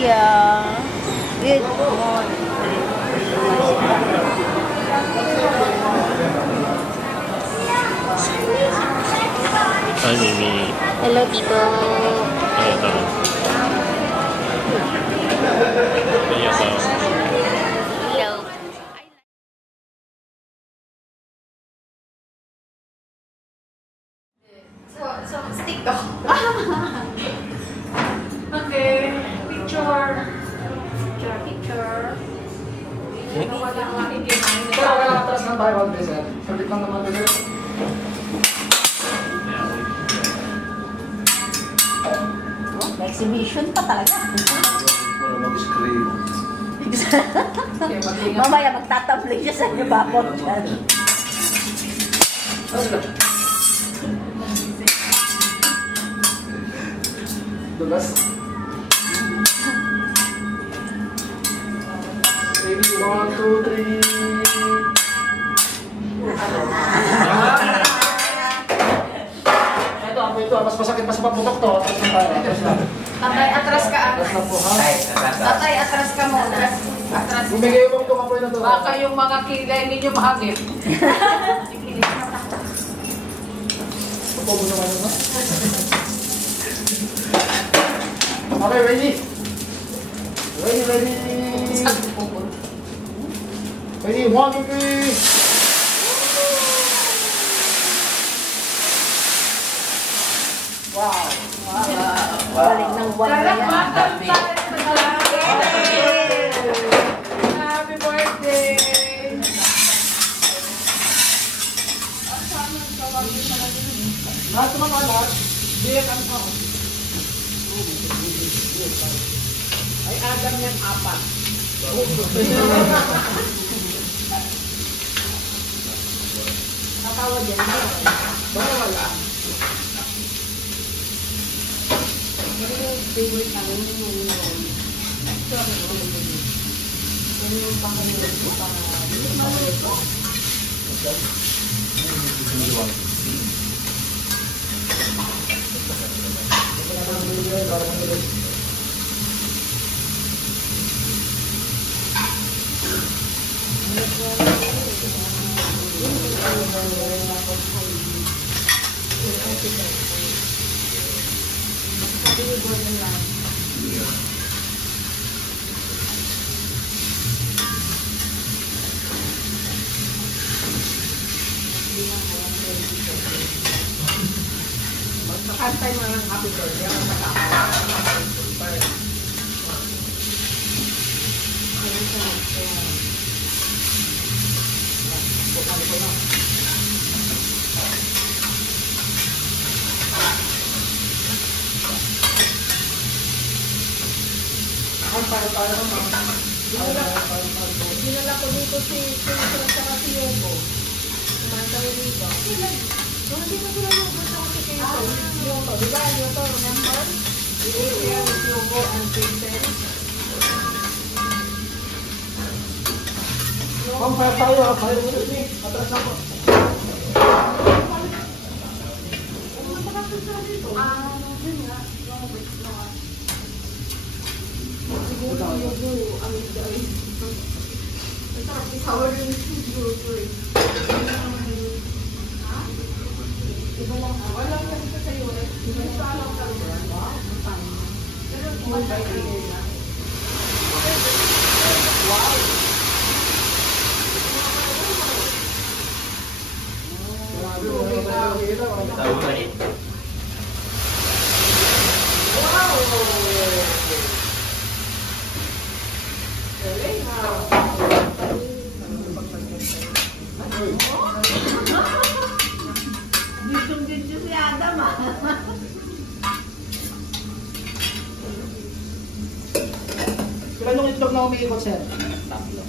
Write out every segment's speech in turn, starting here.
Sophia. Good morning. Hi, Mimi. Hello, Tito. Ayan. Hello. So stick to. Okay. Picture. Kaya atras lang tayo konti, sir. Sabit lang naman din, sir. Exhibition pa talaga. Wala mag-screen. Mamaya magtatabling siya sa inyo bakot dyan. Dulas. Ready, 1, 2, 3. Ito, mas masakit pa sa paputok to. Atras lang tayo, atras lang. Tatay, atras ka. Atras lang po, ha? Tatay, atras ka muna. Atras. Bumigay mo itong apoy na to. Baka yung mga kilay ninyo mahagip. Upo mo naman yun, ha? Okay, ready? Ready, ready. Ready, 1, 2, 3. Wow. Galing ng buwan na yan. Happy birthday! Lahat naman anak, biyak ang ako. Ay, Adam yan, 4. Natawad yan. Baka wala. Favorite namin yung yung pangalaman ko Magpakantay mo ng happy birthday. Dinala ko dito si Kuya sa si Yogo. Kumanta ko dito. Hindi ko sila yung gusto ko si Yogo. Diba? Yogo, remember? Here with Yogo and Princess. Fire tayo, fire ulit ni. Atras na po. Siguro Yogo, ang dahil. Power rin si Yogo. Iba lang. Wala lang ito sa'yo. Iba lang ka rin. Pero kung ba kayo na? Wow! Dito si Adam ah. Kailan yung itlog na umiikot, sir? Tatlo.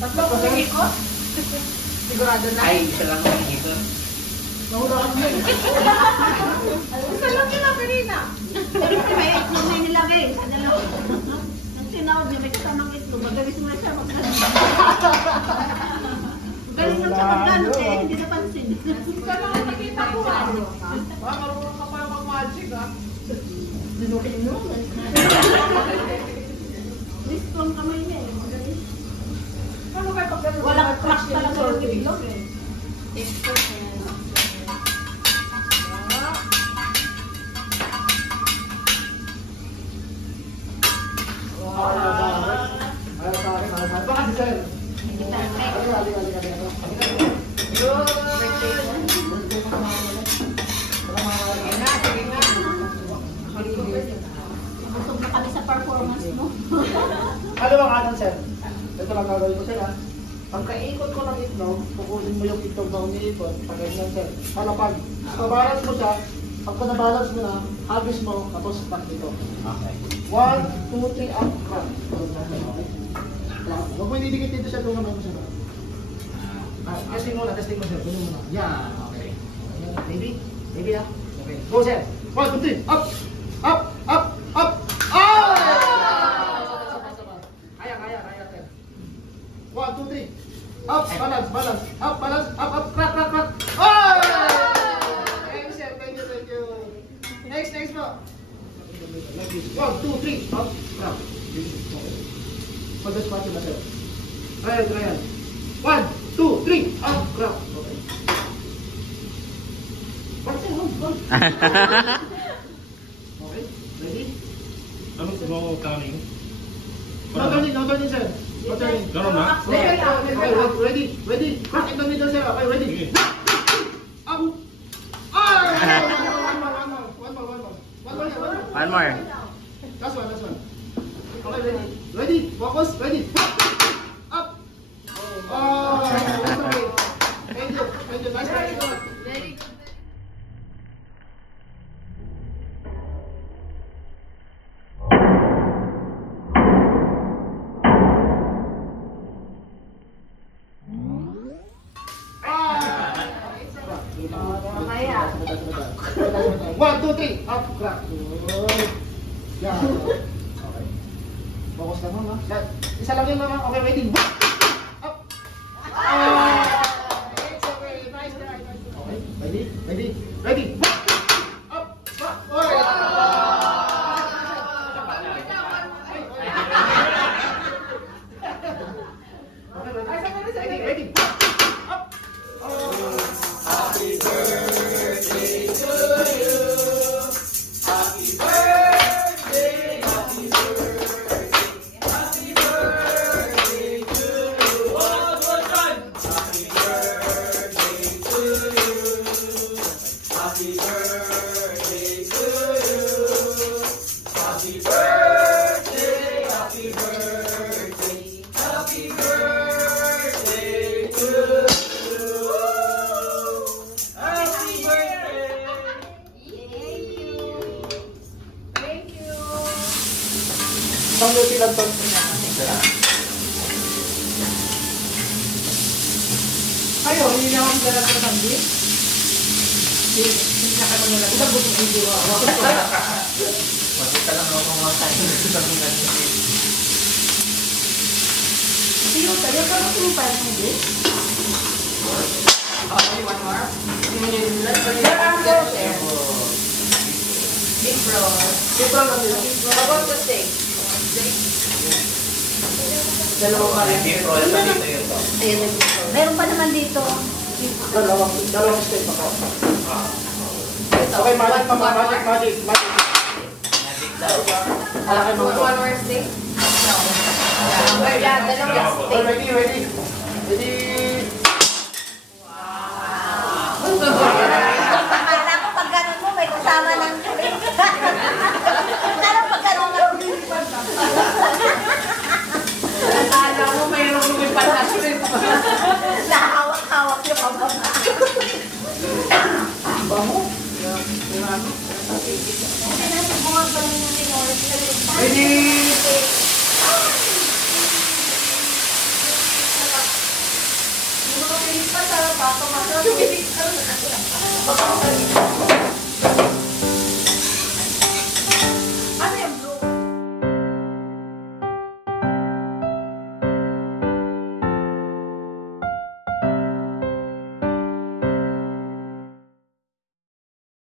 Tatlo kung ikot? Sigurado na. Ay, isa lang ang ikot. Nahulaan mo eh. Isa lang yung labarina. May itlog na nilagay. Sa dalawa. Ang tinawag niya, may kasamang itlog. Magalis mo na siya. Galing lang siya magkano eh. Hindi napansin. Isa lang ang nakita ko ah. Marunong ka pa mag-magic ah. Dinukin mo. mo. Ano bang kanan, sir? Ito lang gagawin ko, sir, ha? Pagka-ikot ko ng itlog, kukunin mo yung itlog na umiikot, pag ganyan, sir. Palapag. Pabalance mo siya, pagka nabalance mo na, habis mo, tapos tak dito. Okay. 1, 2, 3, up, crap. Okay. Huwag mo ididikit dito siya kung naman mo siya. Testing mo na, testing mo, sir. Ganun mo na. Yan, okay. Maybe? Maybe, ha? Okay. Go, sir. 1, 2, 3, up! Up! Up! Up! Ah! Kaya, sir. 1, 2, 3. Up, balance, balance. Up, balance. Up, up, crack, crack, crack. Ah! Thank you, sir. Thank you. Next po. Like this. 1, 2, 3. Up, crack. Okay. Pag-spot na, sir. Ayan. 1, 2, 3. Up, crack. Okay. Ba't sir, hold. Okay. Ready? Ano mo coming? No turning, sir. No turning. Gano'n na? Okay, ready. Crack in the middle, sir. Okay, ready. Up. Ah! One more. Last one. Okay, ready. Focus, ready. Up. Oh, okay. Thank you. Nice try. Very good. Mamaya. 1, 2, 3. Up, crack. Yan. Okay. Focus lang, mama. Isa lang yun, mama. Okay, ready. Up. It's okay. Nice try. Okay. Ready. Up. Ready. Up. Happy birthday to you. Happy birthday. Happy birthday to you. One more time. Happy birthday to you. Happy birthday to you. Happy birthday. Happy birthday. Happy birthday to you. Isang luti lang to. Kayo, hindi na akong galang sa tanggi? Hindi na kayo nalang. Isang buto video. Masita lang ako mga tayo. Sino tayo? Parang pinipay mo din? Okay, one more. Big bro. How about the steak? Dalawa pa rin. Hindi, pro lang dito yun. Ayan na dito. Meron pa naman dito. Dalawang step ako. Ito, Okay, magic. Magic daw. One more steak? No. Yeah, dalawang steak. Ready. Akala ko pag ganun mo, may kasama ng kulit. Akala pag ganun mo. Akala mo mayroong lumipat na shrimp. Nahawak-hawak yung mababa. Bango. Okay na, sa mga ganun yung tinulit. Ready.